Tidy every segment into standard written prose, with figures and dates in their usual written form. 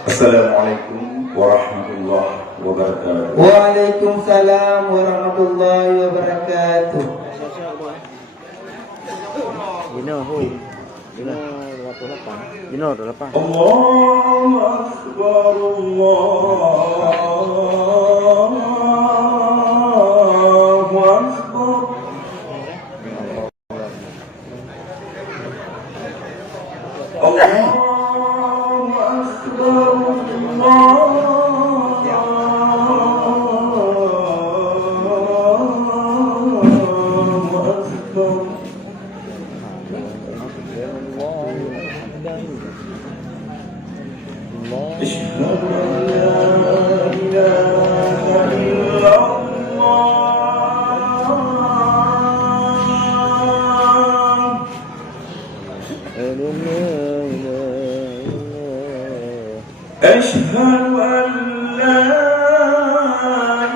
Assalamualaikum warahmatullahi wabarakatuh. Waalaikumsalam warahmatullahi wabarakatuh. Allahu Akbar, Allahu Akbar. Allahu Akbar, أشهد أن لا إله إلا الله. أشهد أن لا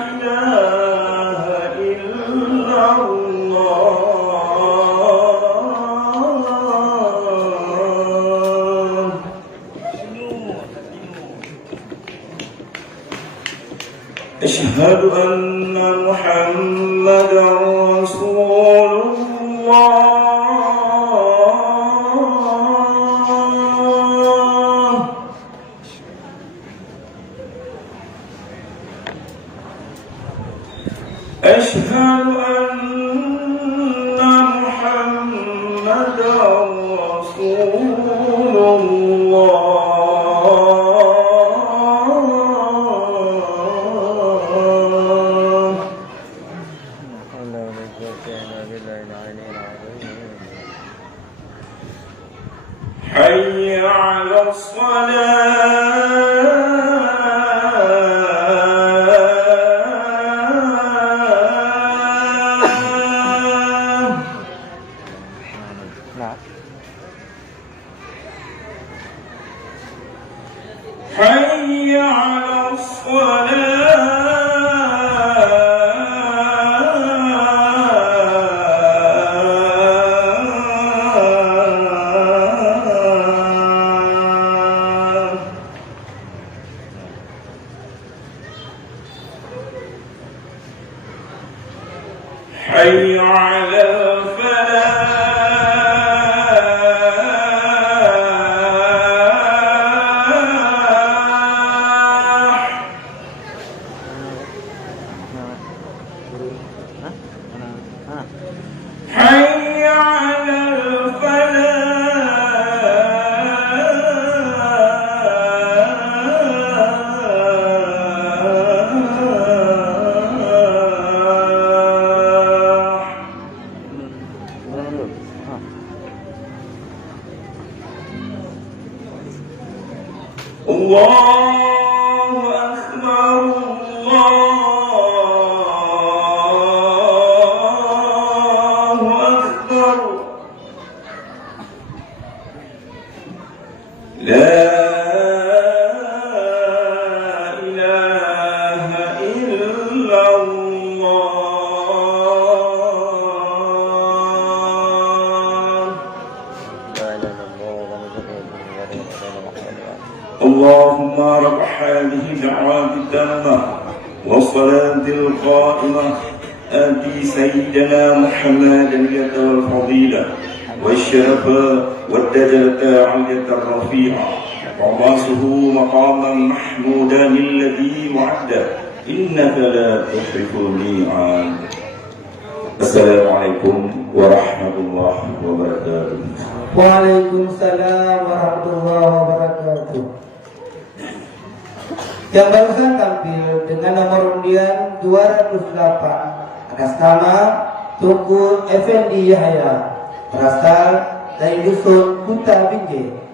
إله إلا الله. أشهد أن محمدا رسول الله. أشهد أن محمدا رسول الله. حي على الصلاة. حي على الصلاة. حي على الفلاح. حي على الفلاح. الله أكبر، الله أكبر. لا إله إلا الله. اللهم رب هذه الدعوات التامة والصلاة القائمة آتي سيدنا محمدا الفضيلة والشرف والدرجة العلية الرفيعة وبعثه مقاما محمودا الذي وعده إنك لا تخلف الميعاد. السلام عليكم ورحمة الله وبركاته. Waalaikumsalam warahmatullahi wabarakatuh. Yang barusan tampil dengan nomor undian 208 atas nama Tunku Effendi Yahya, berasal dari dusun Kuta Binjai.